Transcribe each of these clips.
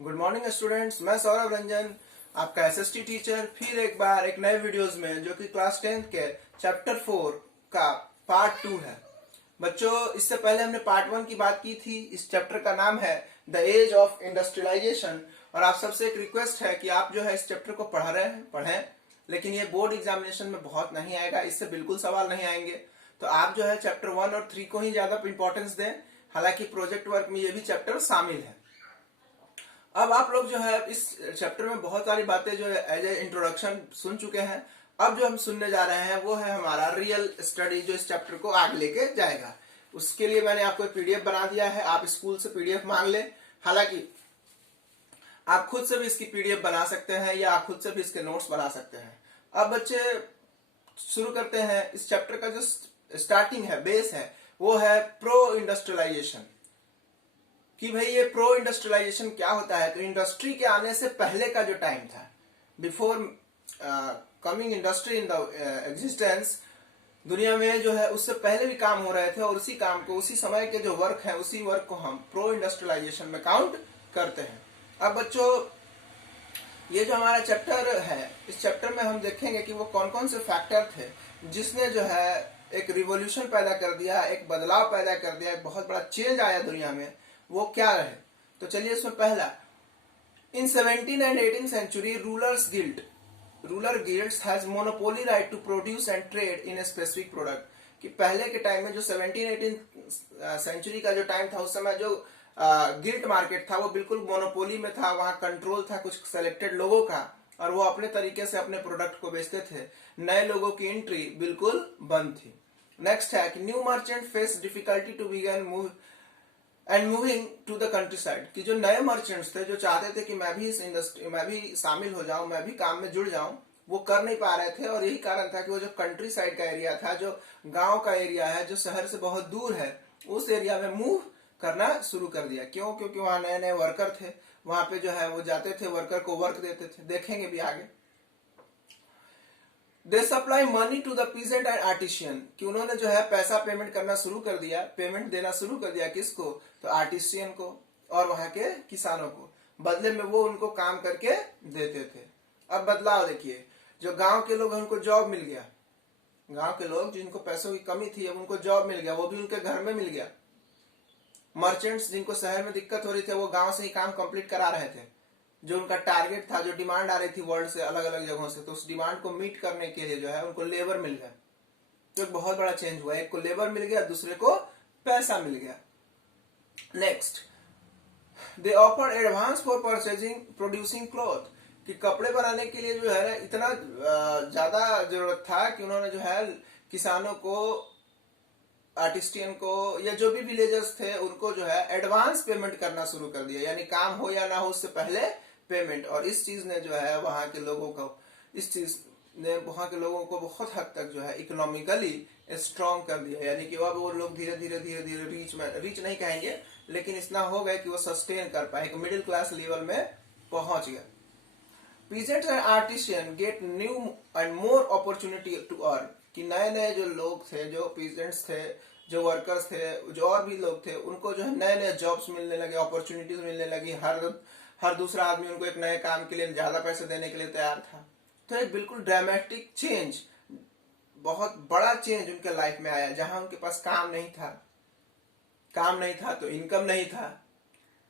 Good morning students, मैं सौरभ रंजन आपका SST teacher फिर एक बार एक नए वीडियोस में जो कि क्लास 10th के चैप्टर 4 का पार्ट 2 है। बच्चों, इससे पहले हमने पार्ट 1 की बात की थी। इस चैप्टर का नाम है द एज ऑफ इंडस्ट्रियलाइजेशन और आप सबसे एक रिक्वेस्ट है कि आप जो है इस चैप्टर को पढ़ रहे हैं पढ़ें, लेकिन ये बोर्ड एग्जामिनेशन में बहुत नहीं आएगा, इससे बिल्कुल सवाल नहीं आएंगे। तो आप जो है चैप्टर 1 और 3 को ही ज्यादा इंपॉर्टेंस दें। हालांकि प्रोजेक्ट वर्क में ये भी चैप्टर शामिल है। अब आप लोग जो है इस चैप्टर में बहुत सारी बातें जो है एज ए इंट्रोडक्शन सुन चुके हैं। अब जो हम सुनने जा रहे हैं वो है हमारा रियल स्टडी, जो इस चैप्टर को आगे लेके जाएगा। उसके लिए मैंने आपको पीडीएफ बना दिया है, आप स्कूल से पीडीएफ मांग लें। हालांकि आप खुद से भी इसकी पीडीएफ बना सकते हैं या आप खुद से भी इसके नोट्स बना सकते हैं। अब बच्चे शुरू करते हैं। इस चैप्टर का जो स्टार्टिंग है, बेस है, वो है प्रो इंडस्ट्रियलाइजेशन। कि भाई ये प्रो इंडस्ट्रियलाइजेशन क्या होता है। तो इंडस्ट्री के आने से पहले का जो टाइम था, before coming industry in the existence, दुनिया में जो है उससे पहले भी काम हो रहे थे और उसी काम को, उसी समय के जो वर्क है, उसी वर्क को हम प्रो इंडस्ट्रियलाइजेशन में काउंट करते हैं। अब बच्चों, ये जो हमारा चैप्टर है, इस चैप्टर में हम देखेंगे कि वो कौन कौन से फैक्टर थे जिसने जो है एक रिवॉल्यूशन पैदा कर दिया, एक बदलाव पैदा कर दिया, एक बहुत बड़ा चेंज आया दुनिया में। वो क्या रहे? तो चलिए इसमें पहला, in 17 and 18 century ruler guilds has monopoly right to produce and trade in a specific product. कि पहले के टाइम में जो 17-18 सेंचुरी का जो टाइम था, उस समय जो गिल्ड मार्केट था वो बिल्कुल मोनोपोली में था। वहां कंट्रोल था कुछ सेलेक्टेड लोगों का और वो अपने तरीके से अपने प्रोडक्ट को बेचते थे। नए लोगों की एंट्री बिल्कुल बंद थी। नेक्स्ट है कि new merchant face difficulty to begin moving to the countryside. कि जो नए मर्चेंट्स थे, जो चाहते थे कि मैं भी इस इंडस्ट्री में भी शामिल हो जाऊं, मैं भी काम में जुड़ जाऊं, वो कर नहीं पा रहे थे। और यही कारण था कि वो जो कंट्री साइड का एरिया था, जो गांव का एरिया है, जो शहर से बहुत दूर है, उस एरिया में मूव करना शुरू कर दिया। क्यों? क्योंकि वहां नए नए वर्कर थे। वहां पे जो है वो जाते थे, वर्कर को वर्क देते थे। देखेंगे भी आगे। They supply money to the peasant and artisan. कि उन्होंने जो है पैसा पेमेंट करना शुरू कर दिया, पेमेंट देना शुरू कर दिया। किसको? तो आर्टिशियन को और वहां के किसानों को। बदले में वो उनको काम करके देते थे। अब बदलाव देखिए, जो गांव के लोग हैं उनको जॉब मिल गया। गांव के लोग जिनको पैसों की कमी थी, अब उनको जॉब मिल गया, वो भी उनके घर में मिल गया। मर्चेंट्स जिनको शहर में दिक्कत हो रही थी, वो गांव से ही काम कंप्लीट करा रहे थे। जो उनका टारगेट था, जो डिमांड आ रही थी वर्ल्ड से, अलग अलग जगहों से, तो उस डिमांड को मीट करने के लिए जो है उनको लेबर मिल गया। तो एक बहुत बड़ा चेंज हुआ। एक को लेबर मिल गया, दूसरे को पैसा मिल गया। Next, they offer advance for purchasing producing cloth. कि कपड़े बनाने के लिए जो है इतना ज्यादा जरूरत था कि उन्होंने जो है किसानों को, आर्टिस्टियन को, या जो भी विलेजर्स थे, उनको जो है एडवांस पेमेंट करना शुरू कर दिया। यानी काम हो या ना हो, उससे पहले पेमेंट। और इस चीज ने जो है वहां के लोगों को, इस चीज ने वहां के लोगों को बहुत हद तक जो है इकोनॉमिकली स्ट्रांग कर दिया। यानी कि अब वो लोग धीरे धीरे रीच नहीं कहेंगे, लेकिन इतना हो गया कि वो सस्टेन कर पाए, एक मिडिल क्लास लेवल में पहुंच गया। Peasants and artisan get new and more opportunity to earn. कि नए नए जो लोग थे, जो पीजेंट्स थे, जो वर्कर्स थे, जो और भी लोग थे, उनको जो है नए नए जॉब्स मिलने लगे, अपॉर्चुनिटीज मिलने लगी। हर दूसरा आदमी उनको एक नए काम के लिए ज्यादा पैसे देने के लिए तैयार था। तो एक बिल्कुल ड्रामेटिक चेंज, बहुत बड़ा चेंज उनके लाइफ में आया। जहां उनके पास काम नहीं था तो इनकम नहीं था।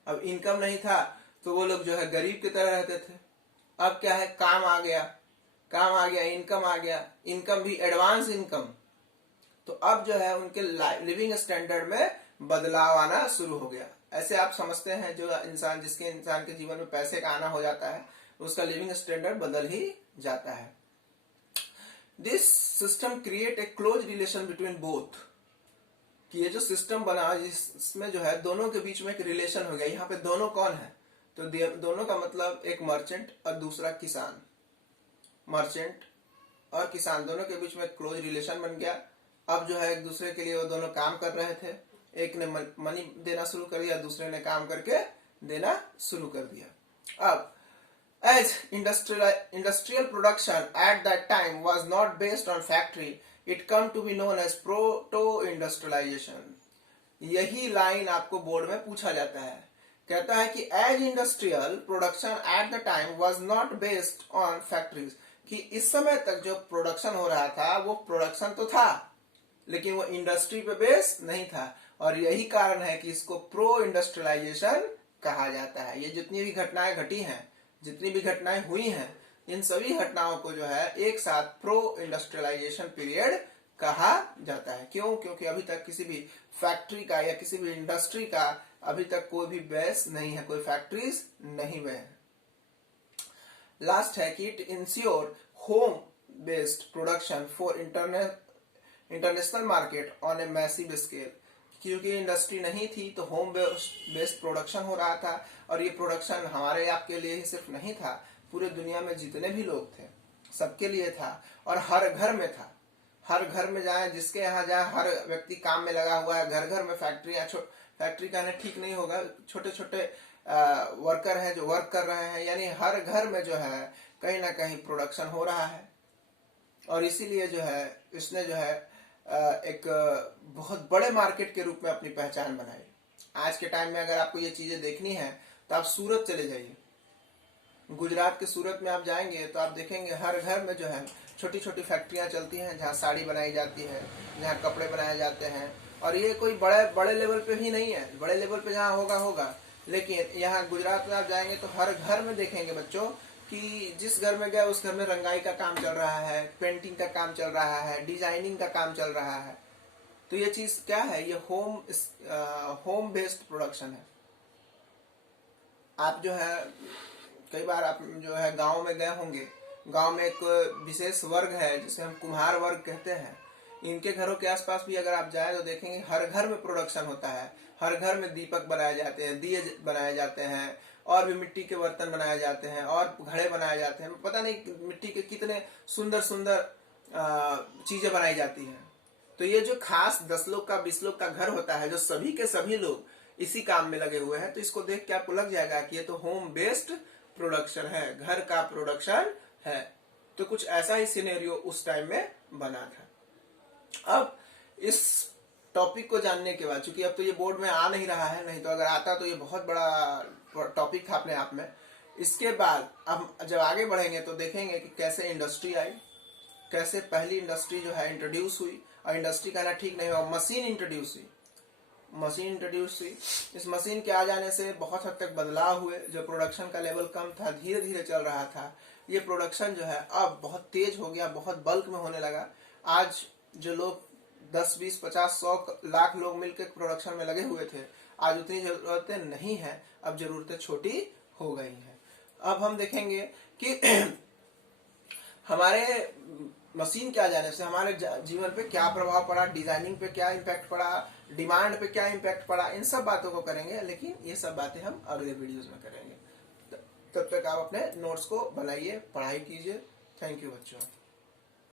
अब इनकम नहीं था तो वो लोग जो है गरीब की तरह रहते थे। अब क्या है, काम आ गया, इनकम आ गया, इनकम भी एडवांस इनकम। तो अब जो है उनके लिविंग स्टैंडर्ड में बदलाव आना शुरू हो गया। ऐसे आप समझते हैं, जो इंसान के जीवन में पैसे का आना हो जाता है, उसका लिविंग स्टैंडर्ड बदल ही जाता है। This system create a close relation between both. कि ये जो सिस्टम बना, जिसमें जो है दोनों के बीच में एक रिलेशन हो गया। यहाँ पे दोनों कौन है? तो दोनों का मतलब एक मर्चेंट और दूसरा किसान। मर्चेंट और किसान दोनों के बीच में क्लोज रिलेशन बन गया। अब जो है एक दूसरे के लिए वो दोनों काम कर रहे थे। एक ने मनी देना शुरू कर दिया, दूसरे ने काम करके देना शुरू कर दिया। अब as industrial production at that time was not based on factory, it came to be known as proto industrialization. यही लाइन आपको बोर्ड में पूछा जाता है कहता है कि as industrial production at the time was not based on factories, कि इस समय तक जो प्रोडक्शन हो रहा था वो प्रोडक्शन तो था लेकिन वो इंडस्ट्री पे बेस नहीं था, और यही कारण है कि इसको प्रो इंडस्ट्रियलाइजेशन कहा जाता है। ये जितनी भी घटनाएं घटी हैं, जितनी भी घटनाएं हुई हैं, इन सभी घटनाओं को जो है एक साथ प्रो इंडस्ट्रियलाइजेशन पीरियड कहा जाता है। क्यों? क्योंकि अभी तक किसी भी फैक्ट्री का या किसी भी इंडस्ट्री का अभी तक कोई भी बेस नहीं है, कोई फैक्ट्रीज नहीं हुए हैं। लास्ट है कि it ensure home based production for international market on a massive scale, क्योंकि इंडस्ट्री नहीं थी तो होम बेस्ड प्रोडक्शन हो रहा था, और ये प्रोडक्शन हमारे आपके लिए ही सिर्फ नहीं था, पूरे दुनिया में जितने भी लोग थे सबके लिए था, और हर घर में था। हर घर में जाए, जिसके यहाँ जाए, हर व्यक्ति काम में लगा हुआ है। घर घर में फैक्ट्रियां, फैक्ट्री कहना ठीक नहीं होगा, छोटे छोटे वर्कर हैं जो वर्क कर रहे हैं, यानी हर घर में जो है कहीं ना कहीं प्रोडक्शन हो रहा है। और इसीलिए जो है इसने जो है एक बहुत बड़े मार्केट के रूप में अपनी पहचान बनाई। आज के टाइम में अगर आपको ये चीजें देखनी है तो आप सूरत चले जाइए। गुजरात के सूरत में आप जाएंगे तो आप देखेंगे हर घर में जो है छोटी छोटी फैक्ट्रियां चलती हैं, जहाँ साड़ी बनाई जाती है, जहाँ कपड़े बनाए जाते हैं। और ये कोई बड़े लेवल पे भी नहीं है, बड़े लेवल पे जहाँ होगा, लेकिन यहाँ गुजरात में आप जाएंगे तो हर घर में देखेंगे बच्चों कि जिस घर में गए उस घर में रंगाई का काम चल रहा है, पेंटिंग का काम चल रहा है, डिजाइनिंग का काम चल रहा है। तो ये चीज क्या है? ये होम बेस्ड प्रोडक्शन है। आप जो है कई बार आप जो है गांव में गए होंगे, गांव में एक विशेष वर्ग है जिसे हम कुम्हार वर्ग कहते हैं। इनके घरों के आसपास भी अगर आप जाए तो देखेंगे हर घर में प्रोडक्शन होता है। हर घर में दीपक बनाए जाते हैं, दिए बनाए जाते हैं, और भी मिट्टी के बर्तन बनाए जाते हैं, और घड़े बनाए जाते हैं। पता नहीं मिट्टी के कितने सुंदर सुंदर चीजें बनाई जाती हैं। तो ये जो खास 10 लोग का 20 लोग का घर होता है, जो सभी के सभी लोग इसी काम में लगे हुए हैं, तो इसको देख के आपको लग जाएगा कि ये तो होम बेस्ड प्रोडक्शन है, घर का प्रोडक्शन है। तो कुछ ऐसा ही सिनेरियो उस टाइम में बना था। अब इस टॉपिक को जानने के बाद, चूंकि अब तो ये बोर्ड में आ नहीं रहा है, नहीं तो अगर आता तो ये बहुत बड़ा टॉपिक था अपने आप में। इसके बाद अब जब आगे बढ़ेंगे तो देखेंगे कि कैसे इंडस्ट्री आई, कैसे पहली इंडस्ट्री जो है इंट्रोड्यूस हुई, और इंडस्ट्री कहना ठीक नहीं हुआ, मशीन इंट्रोड्यूस हुई। मशीन इंट्रोड्यूस हुई, इस मशीन के आ जाने से बहुत हद तक बदलाव हुए। जो प्रोडक्शन का लेवल कम था, धीरे धीरे चल रहा था, ये प्रोडक्शन जो है अब बहुत तेज हो गया, बहुत बल्क में होने लगा। आज जो लोग 10, 20, 50, 100 लाख लोग मिलकर प्रोडक्शन में लगे हुए थे, आज उतनी जरूरतें नहीं है, अब जरूरतें छोटी हो गई हैं। अब हम देखेंगे कि हमारे मशीन के आ जाने से हमारे जीवन पे क्या प्रभाव पड़ा, डिजाइनिंग पे क्या इम्पैक्ट पड़ा, डिमांड पे क्या इम्पैक्ट पड़ा, इन सब बातों को करेंगे। लेकिन ये सब बातें हम अगले वीडियोस में करेंगे। तब तक आप अपने नोट्स को बनाइए, पढ़ाई कीजिए। थैंक यू बच्चों।